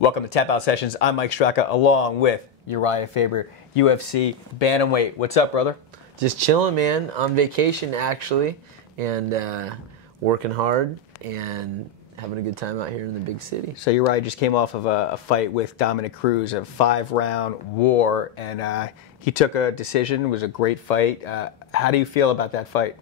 Welcome to TapouT Sessions. I'm Mike Straka, along with Urijah Faber, UFC bantamweight. What's up, brother? Just chilling, man. On vacation, actually, and working hard and having a good time out here in the big city. So Urijah just came off of a fight with Dominic Cruz, a 5-round war, and he took a decision. It was a great fight. How do you feel about that fight?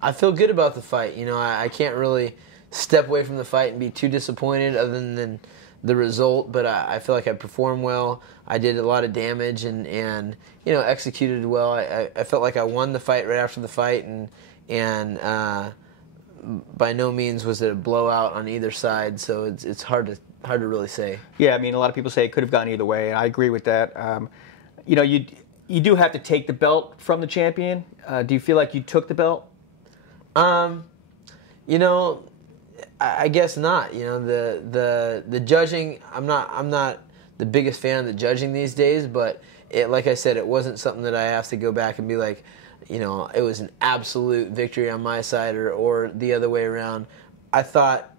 I feel good about the fight. You know, I can't really step away from the fight and be too disappointed other than the result, but I feel like I performed well. I did a lot of damage and you know, executed well. I felt like I won the fight right after the fight, and by no means was it a blowout on either side, so it's hard to really say. Yeah, I mean, a lot of people say it could have gone either way, and I agree with that. You know, you do have to take the belt from the champion. Do you feel like you took the belt? You know, I guess not. You know, the judging, I'm not the biggest fan of the judging these days, but like I said, it wasn't something that I have to go back and be like, you know, it was an absolute victory on my side or the other way around. I thought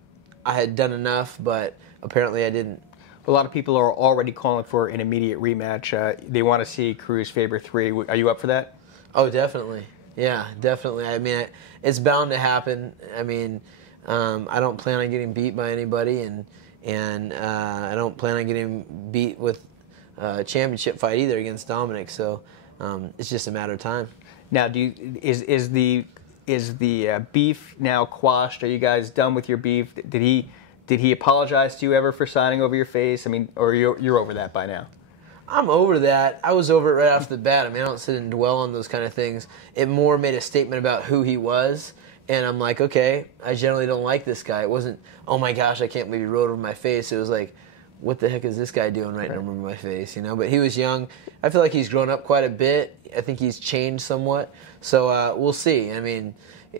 I had done enough, but apparently I didn't. A lot of people are already calling for an immediate rematch. They want to see Cruz Faber 3. Are you up for that? Oh, definitely. Yeah, definitely. I mean, it's bound to happen. I mean, I don't plan on getting beat by anybody, and I don't plan on getting beat with a championship fight either against Dominic. So it's just a matter of time. Now, is the beef now quashed? Are you guys done with your beef? Did he apologize to you ever for signing over your face? I mean, or you're over that by now? I'm over that. I was over it right off the bat. I mean, I don't sit and dwell on those kind of things. It more made a statement about who he was. And I'm like, okay, I generally don't like this guy. It wasn't, oh my gosh, I can't believe he rode over my face. It was like, what the heck is this guy doing right over my face? You know, but he was young. I feel like he's grown up quite a bit. I think he's changed somewhat. So we'll see. I mean,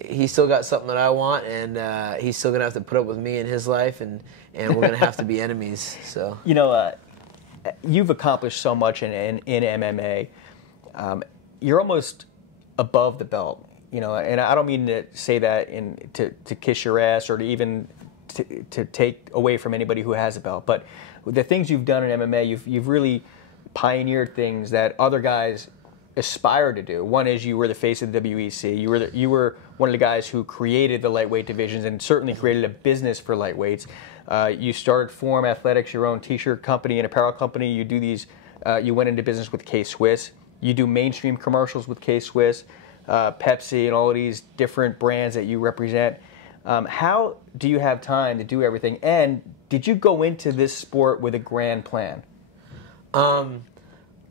he's still got something that I want, and he's still gonna have to put up with me in his life, and we're gonna have to be enemies. So you know, you've accomplished so much in MMA. You're almost above the belt. You know, and I don't mean to say that to kiss your ass or to even to take away from anybody who has a belt. But the things you've done in MMA, you've really pioneered things that other guys aspire to do. One is you were the face of the WEC. You were one of the guys who created the lightweight divisions and certainly created a business for lightweights. You started Form Athletics, your own T-shirt company and apparel company. You do these. You went into business with K-Swiss. You do mainstream commercials with K-Swiss. Pepsi and all of these different brands that you represent. How do you have time to do everything? And did you go into this sport with a grand plan? You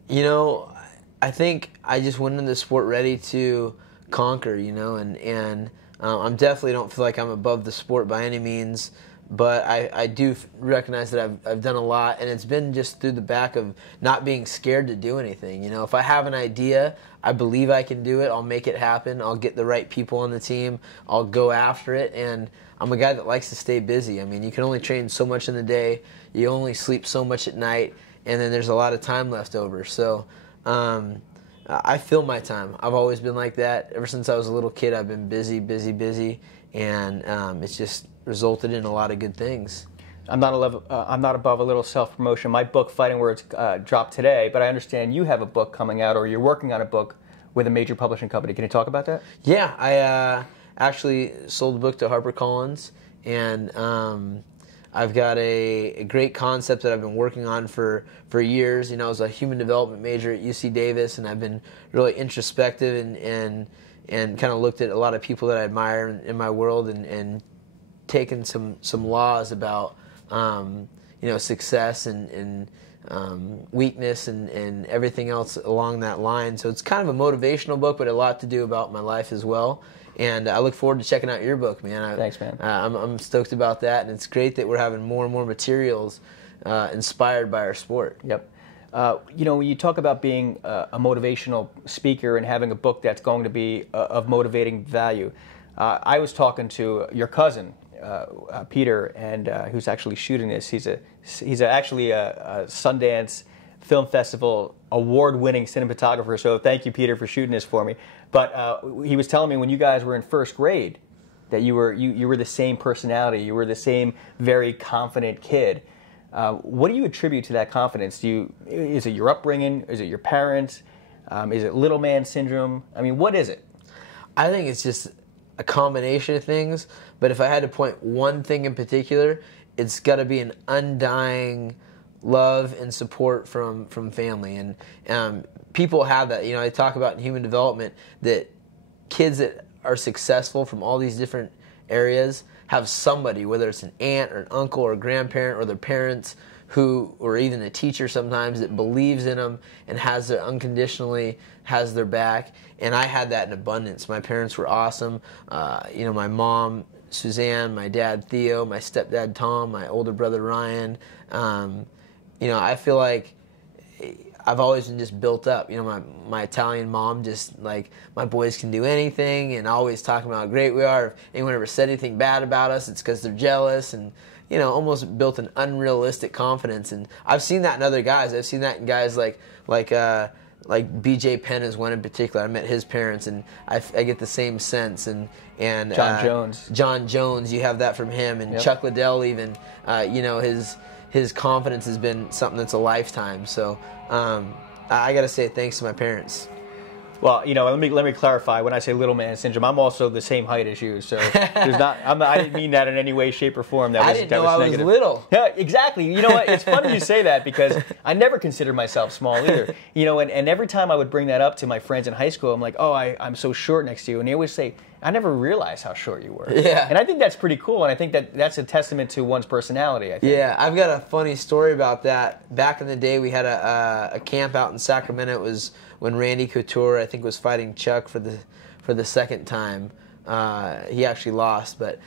know, I think I just went into the sport ready to conquer, you know, and I'm definitely don't feel like I'm above the sport by any means, but I do recognize that I've done a lot, and it's been just through the back of not being scared to do anything. You know, if I have an idea, I believe I can do it. I'll make it happen. I'll get the right people on the team. I'll go after it, and I'm a guy that likes to stay busy. I mean, you can only train so much in the day. You only sleep so much at night, and then there's a lot of time left over. So I fill my time. I've always been like that. Ever since I was a little kid, I've been busy, and it's just resulted in a lot of good things. I'm not above a little self-promotion. My book, Fighting Words, dropped today, but I understand you have a book coming out, or you're working on a book with a major publishing company. Can you talk about that? Yeah, I actually sold the book to HarperCollins, and I've got a great concept that I've been working on for years. You know, I was a human development major at UC Davis, and I've been really introspective and kind of looked at a lot of people that I admire in my world and taken some laws about you know, success and weakness and everything else along that line. So it's kind of a motivational book, but a lot to do about my life as well. And I look forward to checking out your book, man. Thanks, man. I'm stoked about that, and it's great that we're having more and more materials inspired by our sport. Yep. You know, when you talk about being a motivational speaker and having a book that's going to be of motivating value, I was talking to your cousin, Peter, and who's actually shooting this. He's actually a Sundance Film Festival award-winning cinematographer. So thank you, Peter, for shooting this for me. But he was telling me when you guys were in first grade that you were the same personality. You were the same very confident kid. What do you attribute to that confidence? Is it your upbringing? Is it your parents? Is it little man syndrome? I mean, what is it? I think it's just a combination of things. But if I had to point one thing in particular, it's got to be an undying love and support from family. And people have that. You know, I talk about in human development that kids that are successful from all these different areas have somebody, whether it's an aunt or an uncle or a grandparent or their parents, or even a teacher sometimes, that believes in them and unconditionally has their back. And I had that in abundance. My parents were awesome. My mom, Suzanne, my dad, Theo, my stepdad, Tom, my older brother, Ryan. I feel like I've always been just built up. You know, my Italian mom just like, my boys can do anything, and always talking about how great we are. If anyone ever said anything bad about us, it's because they're jealous, and almost built an unrealistic confidence. And I've seen that in other guys. I've seen that in guys like BJ Penn is one in particular. I met his parents, and I get the same sense. And John Jones, you have that from him, and yep. Chuck Liddell even. His confidence has been something that's a lifetime. So I got to say thanks to my parents. Well, let me clarify. When I say little man syndrome, I'm also the same height as you. So I didn't mean that in any way, shape, or form. I didn't know I was little. Yeah, exactly. You know what? It's funny you say that, because I never considered myself small either. And every time I would bring that up to my friends in high school, I'm like, oh, I'm so short next to you, and they always say, I never realized how short you were. Yeah. And I think that's pretty cool, and I think that's a testament to one's personality, I think. Yeah, I've got a funny story about that. Back in the day, we had a camp out in Sacramento. It was when Randy Couture, I think, was fighting Chuck for the second time. He actually lost, but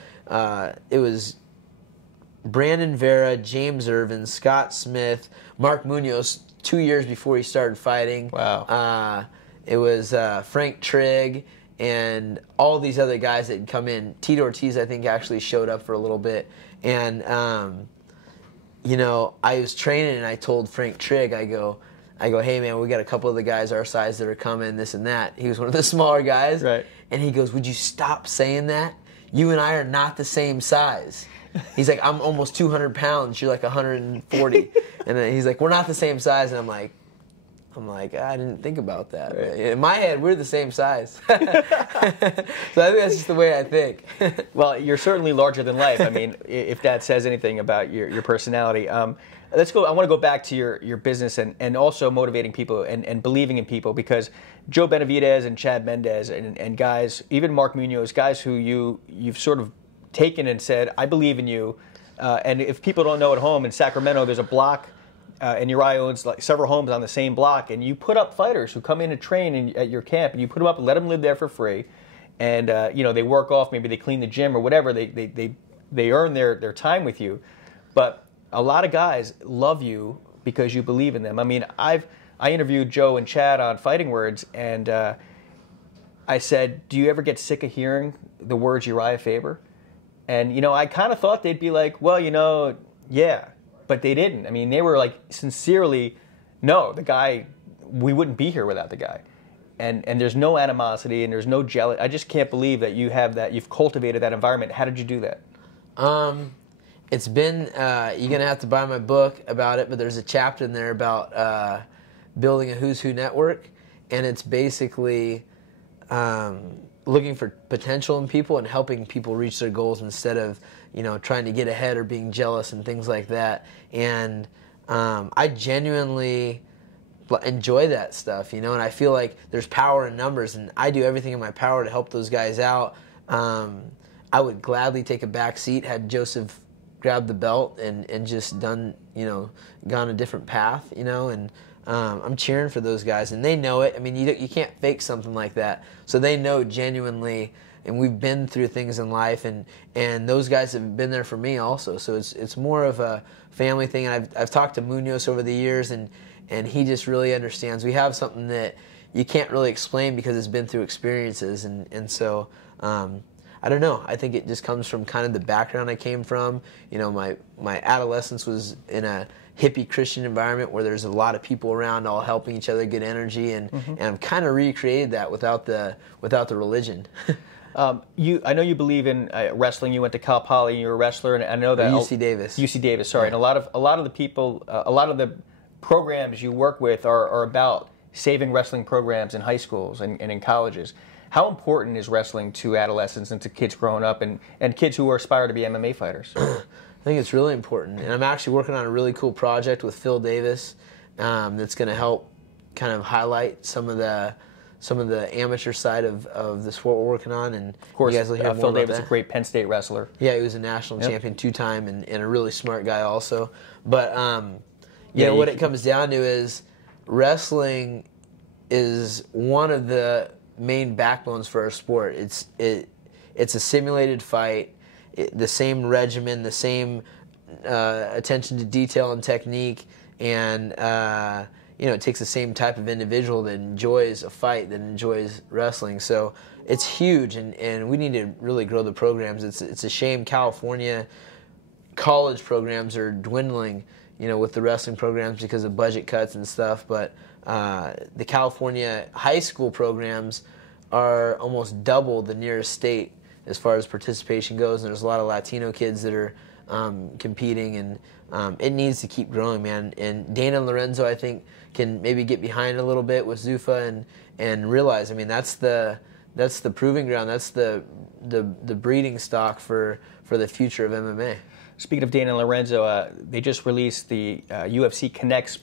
it was Brandon Vera, James Irvin, Scott Smith, Mark Munoz 2 years before he started fighting. Wow. It was Frank Trigg and all these other guys that had come in. Tito Ortiz, I think, actually showed up for a little bit. And, I was training, and I told Frank Trigg, I go, hey, man, we got a couple of the guys our size that are coming, this and that. He was one of the smaller guys. Right. And he goes, would you stop saying that? You and I are not the same size. He's like, I'm almost 200 pounds. You're like 140. And then he's like, we're not the same size. And I'm like, I didn't think about that. Right. In my head, we're the same size. So I think that's just the way I think. Well, you're certainly larger than life. I mean, if that says anything about your personality. Let's go. I want to go back to your business and also motivating people and believing in people, because Joe Benavidez and Chad Mendez and guys, even Mark Munoz, guys who you've sort of taken and said, I believe in you. And if people don't know at home, in Sacramento, there's a block, and Urijah owns like several homes on the same block, and you put up fighters who come in to train at your camp, and you put them up and let them live there for free, and they work off, maybe they clean the gym or whatever, they earn their time with you, but a lot of guys love you because you believe in them. I mean, I interviewed Joe and Chad on Fighting Words, and I said, do you ever get sick of hearing the words Urijah Faber? And I kind of thought they'd be like, well, yeah. But they didn't. I mean, they were like, sincerely, no, the guy, we wouldn't be here without the guy. And there's no animosity and there's no jealousy. I just can't believe that you have that, you've cultivated that environment. How did you do that? It's been, you're going to have to buy my book about it, but there's a chapter in there about building a Who's Who network. And it's basically looking for potential in people and helping people reach their goals instead of trying to get ahead or being jealous and things like that. And I genuinely enjoy that stuff, and I feel like there's power in numbers, and I do everything in my power to help those guys out. I would gladly take a back seat had Joseph grabbed the belt and just done, gone a different path, and I'm cheering for those guys, and they know it. I mean, you can't fake something like that, so they know genuinely. And we've been through things in life, and those guys have been there for me also. So it's more of a family thing. And I've talked to Munoz over the years, and he just really understands. We have something that you can't really explain because it's been through experiences, and so I don't know. I think it just comes from kind of the background I came from. My adolescence was in a hippie Christian environment where there's a lot of people around all helping each other get energy, and I've kind of recreated that without the religion. I know you believe in wrestling. You went to Cal Poly. You're a wrestler, and I know that UC Davis. UC Davis, sorry. Yeah. And a lot of the people, a lot of the programs you work with are about saving wrestling programs in high schools and in colleges. How important is wrestling to adolescents and to kids growing up and kids who aspire to be MMA fighters? I think it's really important, and I'm actually working on a really cool project with Phil Davis that's going to help kind of highlight some of the amateur side of the sport we're working on, and of course, you guys will hear more Phil about Davis, that. a great Penn State wrestler. Yeah, he was a national champion 2-time and a really smart guy also. But what it comes down to is wrestling is one of the main backbones for our sport. It's a simulated fight, the same regimen, the same attention to detail and technique, and it takes the same type of individual that enjoys a fight, that enjoys wrestling. So it's huge, and we need to really grow the programs. It's a shame California college programs are dwindling, with the wrestling programs because of budget cuts and stuff. But the California high school programs are almost double the nearest state as far as participation goes, and there's a lot of Latino kids that are competing, and it needs to keep growing, man. And Dana and Lorenzo, I think, can maybe get behind a little bit with Zuffa and realize, that's the proving ground, that's the breeding stock for the future of MMA. Speaking of Dana and Lorenzo, they just released the UFC Connects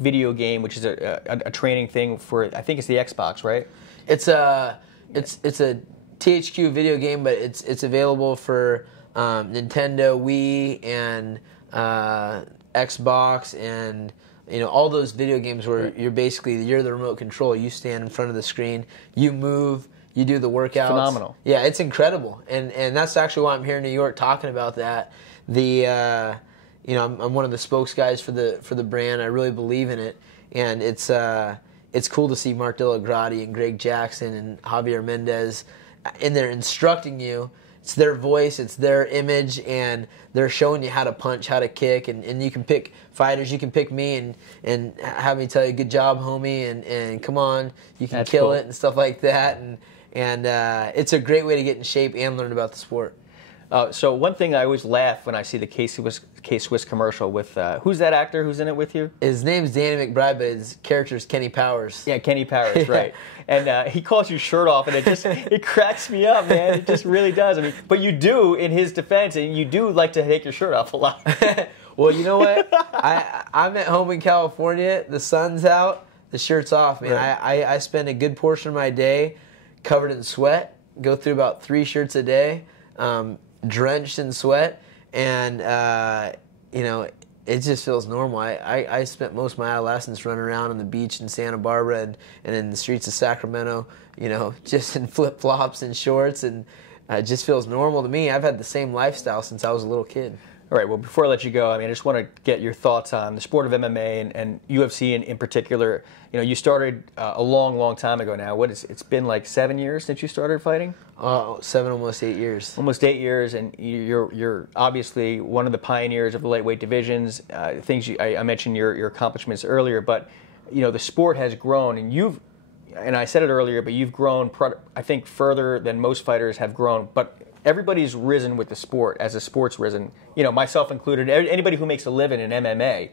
video game, which is a training thing for, I think it's the Xbox, right? It's a THQ video game, but it's available for Nintendo, Wii, and Xbox, and all those video games where you're the remote control. You stand in front of the screen, you move, you do the workouts. Phenomenal. Yeah, it's incredible, and that's actually why I'm here in New York talking about that. I'm one of the spokes guys for the brand. I really believe in it, and it's cool to see Mark Delagrati and Greg Jackson and Javier Mendez in there instructing you. It's their voice, it's their image, and they're showing you how to punch, how to kick, and you can pick fighters. You can pick me and have me tell you, good job, homie, and come on, you can kill it and stuff like that. And it's a great way to get in shape and learn about the sport. So one thing I always laugh when I see the K-Swiss commercial with, who's that actor who's in it with you? His name's Danny McBride, but his character's Kenny Powers. Yeah, Kenny Powers, right. And he calls you shirt off, and it cracks me up, man. It just really does. But you do, in his defense, and you do like to take your shirt off a lot. Well, you know what? I'm at home in California. The sun's out. The shirt's off, man. Right. I spend a good portion of my day covered in sweat, go through about 3 shirts a day, drenched in sweat, and it just feels normal. I spent most of my adolescence running around on the beach in Santa Barbara and in the streets of Sacramento, just in flip-flops and shorts, and it just feels normal to me. I've had the same lifestyle since I was a little kid. All right, well, before I let you go, I just want to get your thoughts on the sport of MMA and UFC in particular. You started a long, long time ago now. It's been like 7 years since you started fighting? 7, almost 8 years. Almost 8 years, and you're obviously one of the pioneers of the lightweight divisions. I mentioned your accomplishments earlier, but the sport has grown, and I said it earlier, but you've grown, I think, further than most fighters have grown. But everybody's risen with the sport as the sport's risen. Myself included. Anybody who makes a living in MMA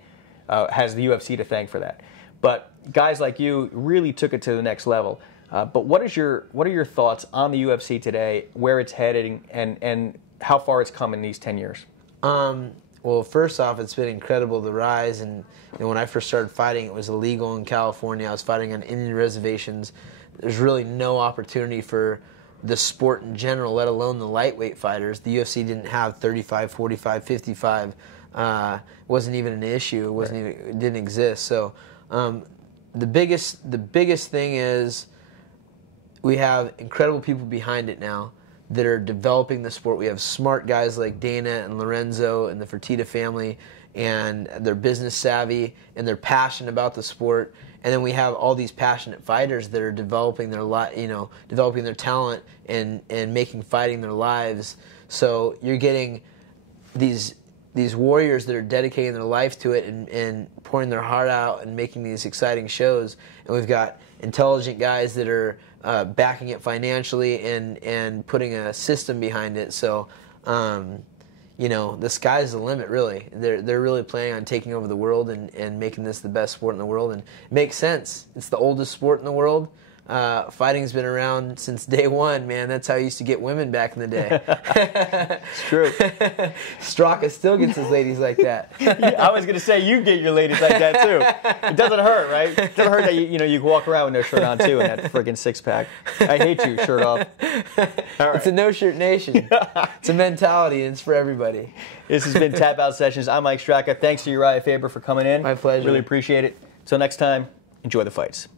has the UFC to thank for that. But guys like you really took it to the next level. But what are your thoughts on the UFC today, where it's heading, and how far it's come in these 10 years? Well, first off, it's been incredible, the rise. And when I first started fighting, it was illegal in California. I was fighting on Indian reservations. There's really no opportunity for the sport in general, let alone the lightweight fighters. The UFC didn't have 35, 45, 55. Wasn't even an issue. It didn't exist. So the biggest thing is we have incredible people behind it now that are developing the sport. We have smart guys like Dana and Lorenzo and the Fertitta family, and they're business savvy and they're passionate about the sport. And then we have all these passionate fighters that are developing their talent and making fighting their lives. So you're getting these these warriors that are dedicating their life to it and pouring their heart out and making these exciting shows. And we've got intelligent guys that are backing it financially and putting a system behind it. So, the sky's the limit, really. They're really planning on taking over the world and making this the best sport in the world. And it makes sense. It's the oldest sport in the world. Fighting's been around since day one, man. That's how you used to get women back in the day. It's true. Straka still gets his ladies like that. I was going to say you get your ladies like that too. It doesn't hurt, right? It doesn't hurt that you walk around with no shirt on too, and that friggin' six pack. I hate you, shirt off. All right. It's a no shirt nation. It's a mentality, and it's for everybody. This has been Tap Out Sessions. I'm Mike Straka. Thanks to Urijah Faber for coming in. My pleasure. Really appreciate it. Until next time, enjoy the fights.